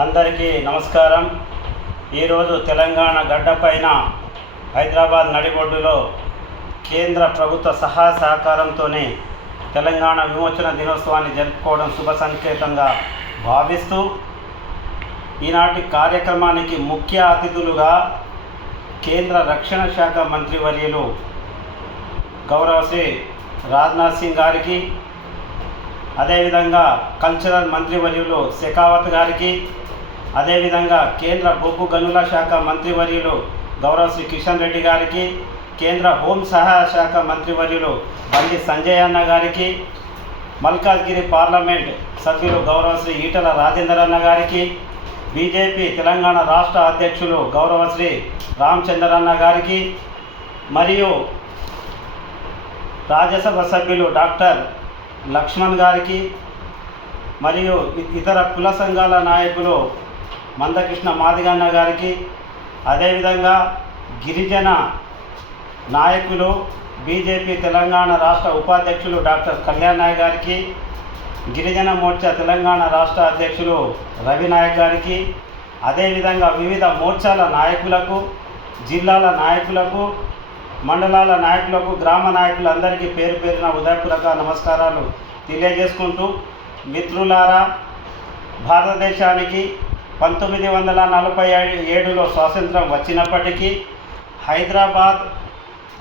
అందరికీ నమస్కారం. ఈరోజు తెలంగాణ గడ్డపైన హైదరాబాద్ నడిబొడ్డులో కేంద్ర ప్రభుత్వ సహాయ సహకారంతోనే తెలంగాణ విమోచన దినోత్సవాన్ని జరుపుకోవడం శుభ సంకేతంగా భావిస్తూ ఈనాటి కార్యక్రమానికి ముఖ్య అతిథులుగా కేంద్ర రక్షణ శాఖ మంత్రివర్యులు గౌరవశ్రీ రాజ్నాథ్ సింగ్ గారికి అదేవిధంగా కల్చరల్ మంత్రివర్యులు శెఖావత్ గారికి అదేవిధంగా కేంద్ర బొగ్గు గనుల శాఖ మంత్రివర్యులు గౌరవ శ్రీ కిషన్ రెడ్డి గారికి కేంద్ర హోం సహాయ శాఖ మంత్రివర్యులు బండి సంజయ్ అన్న గారికి మల్కాజ్గిరి పార్లమెంట్ సభ్యులు గౌరవ శ్రీ ఈటల రాజేందర్ అన్న గారికి బీజేపీ తెలంగాణ రాష్ట్ర అధ్యక్షులు గౌరవ శ్రీ రామచందర్ అన్న గారికి మరియు రాజ్యసభ సభ్యులు డాక్టర్ లక్ష్మణ్ గారికి మరియు ఇతర కుల సంఘాల నాయకులు మందకృష్ణ మాదిగన్న గారికి అదేవిధంగా గిరిజన నాయకులు బీజేపీ తెలంగాణ రాష్ట్ర ఉపాధ్యక్షులు డాక్టర్ కళ్యాణ్ నాయ్ గారికి గిరిజన మోర్చా తెలంగాణ రాష్ట్ర అధ్యక్షులు రవి నాయక్ గారికి అదేవిధంగా వివిధ మోర్చాల నాయకులకు జిల్లాల నాయకులకు మండలాల నాయకులకు గ్రామ నాయకులందరికీ పేరు పేరున ఉదయపూర్వక నమస్కారాలు తెలియజేసుకుంటూ మిత్రులారా భారతదేశానికి పంతొమ్మిది వందల నలభై ఏడులో స్వాతంత్రం వచ్చినప్పటికీ హైదరాబాద్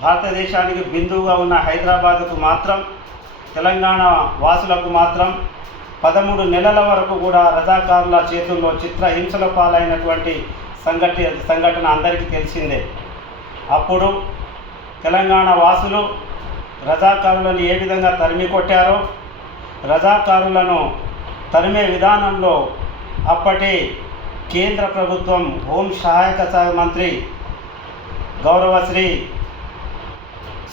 భారతదేశానికి బిందువుగా ఉన్న హైదరాబాద్కు మాత్రం తెలంగాణ వాసులకు మాత్రం పదమూడు నెలల వరకు కూడా రజాకారుల చేతుల్లో చిత్రహింసల పాలైనటువంటి సంఘటి సంఘటన అందరికీ తెలిసిందే. అప్పుడు తెలంగాణ వాసులు రజాకారులను ఏ విధంగా తరిమి కొట్టారో రజాకారులను తరిమే విధానంలో అప్పటి కేంద్ర ప్రభుత్వం హోం సహాయక శాఖ మంత్రి గౌరవశ్రీ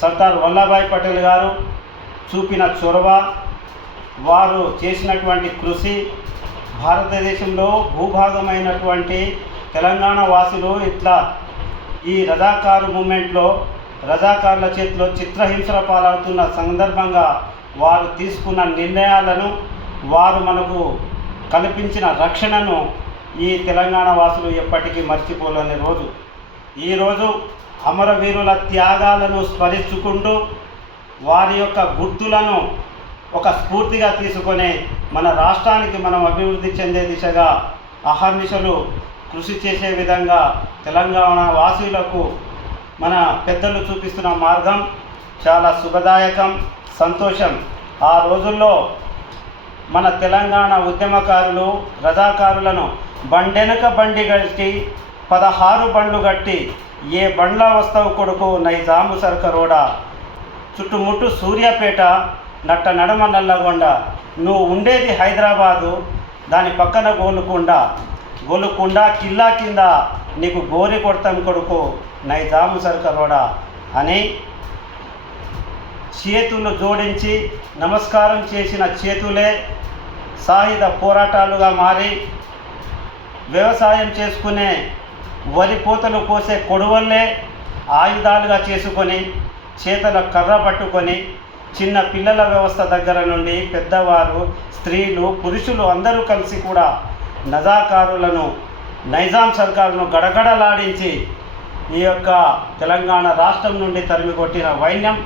సర్దార్ వల్లభాయ్ పటేల్ గారు చూపిన చొరవ వారు చేసినటువంటి కృషి భారతదేశంలో భూభాగమైనటువంటి తెలంగాణ వాసులు ఇట్లా ఈ రజాకారు మూమెంట్లో రజాకారుల చేతిలో చిత్రహింసల పాలవుతున్న సందర్భంగా వారు తీసుకున్న నిర్ణయాలను వారు మనకు కల్పించిన రక్షణను ఈ తెలంగాణ వాసులు ఎప్పటికీ మర్చిపోలేని రోజు. ఈరోజు అమరవీరుల త్యాగాలను స్మరించుకుంటూ వారి యొక్క గుర్తులను ఒక స్ఫూర్తిగా తీసుకొని మన రాష్ట్రానికి మనం అభివృద్ధి చెందే దిశగా అహర్నిశలు కృషి చేసే విధంగా తెలంగాణ వాసులకు మన పెద్దలు చూపిస్తున్న మార్గం చాలా శుభదాయకం సంతోషం. ఆ రోజుల్లో మన తెలంగాణ ఉద్యమకారులు రజాకారులను బండెనక బండి కట్టి పదహారు బండ్లు కట్టి ఏ బండ్ల వస్తావు కొడుకు నైజాము సర్కరోడా. చుట్టుముట్టు సూర్యాపేట నట్ట నడమ నల్లగొండ. నువ్వు ఉండేది హైదరాబాదు దాని పక్కన గోలుకొండ. గోలుకొండ కిల్లా కింద నీకు గోరి కొడతాను కొడుకు నైజాము సరుకలోడా? అని చేతులు జోడించి నమస్కారం చేసిన చేతులే సాయుధ పోరాటాలుగా మారి వ్యవసాయం చేసుకునే వరి పూతలు కోసే కొడువల్లే ఆయుధాలుగా చేసుకొని చేతల కర్ర పట్టుకొని చిన్న పిల్లల వ్యవస్థ దగ్గర నుండి పెద్దవారు స్త్రీలు పురుషులు అందరూ కలిసి కూడా నజాకారులను నైజాం సర్కారును గడగడలాడించి ఈ యొక్క తెలంగాణ రాష్ట్రం నుండి తరిమి కొట్టిన వైన్యం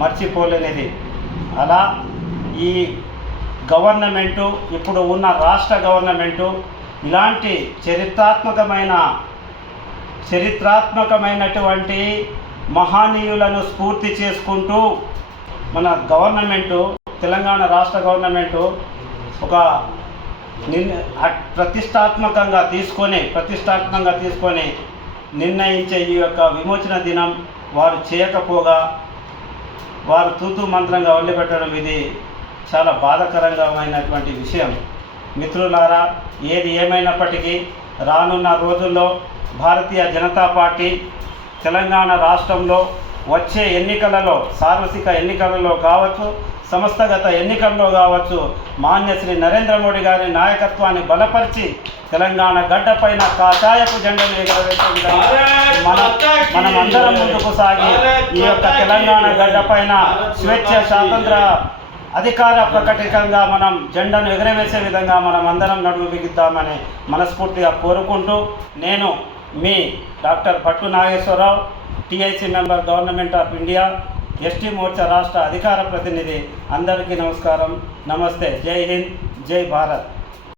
మర్చిపోలేనిది. అలా ఈ గవర్నమెంటు ఇప్పుడు ఉన్న రాష్ట్ర గవర్నమెంటు ఇలాంటి చరిత్రాత్మకమైన చరిత్రాత్మకమైనటువంటి మహానీయులను స్ఫూర్తి చేసుకుంటూ మన గవర్నమెంటు తెలంగాణ రాష్ట్ర గవర్నమెంటు ఒక ప్రతిష్టాత్మకంగా తీసుకొని ప్రతిష్టాత్మకంగా తీసుకొని నిర్ణయించే ఈ యొక్క విమోచన దినం వారు చేయకపోగా వారు తూతూ మంత్రంగా వదిలిపెట్టడం ఇది చాలా బాధాకరంగమైనటువంటి విషయం. మిత్రులారా ఏది ఏమైనప్పటికీ రానున్న రోజుల్లో భారతీయ జనతా పార్టీ తెలంగాణ రాష్ట్రంలో వచ్చే ఎన్నికలలో సార్వత్రిక ఎన్నికలలో కావచ్చు సంస్థగత ఎన్నికల్లో కావచ్చు మాన్య శ్రీ నరేంద్ర మోడీ గారి నాయకత్వాన్ని బలపరిచి తెలంగాణ గడ్డపైన కాషాయపు జెండను ఎగరవేసే మనం మనం అందరం ముందుకు సాగి ఈ యొక్క తెలంగాణ గడ్డపైన స్వేచ్ఛ స్వాతంత్ర అధికార ప్రకటికంగా మనం జెండాను ఎగరవేసే విధంగా మనం అందరం నడుము బిగిద్దామని మనస్ఫూర్తిగా కోరుకుంటూ నేను మీ doctor Bhattu Nageswararao TIC member government of India ST Morcha రాష్ట్ర అధికార ప్రతినిధి అందరికీ నమస్కారం. నమస్తే. జై హింద్. జై భారత్.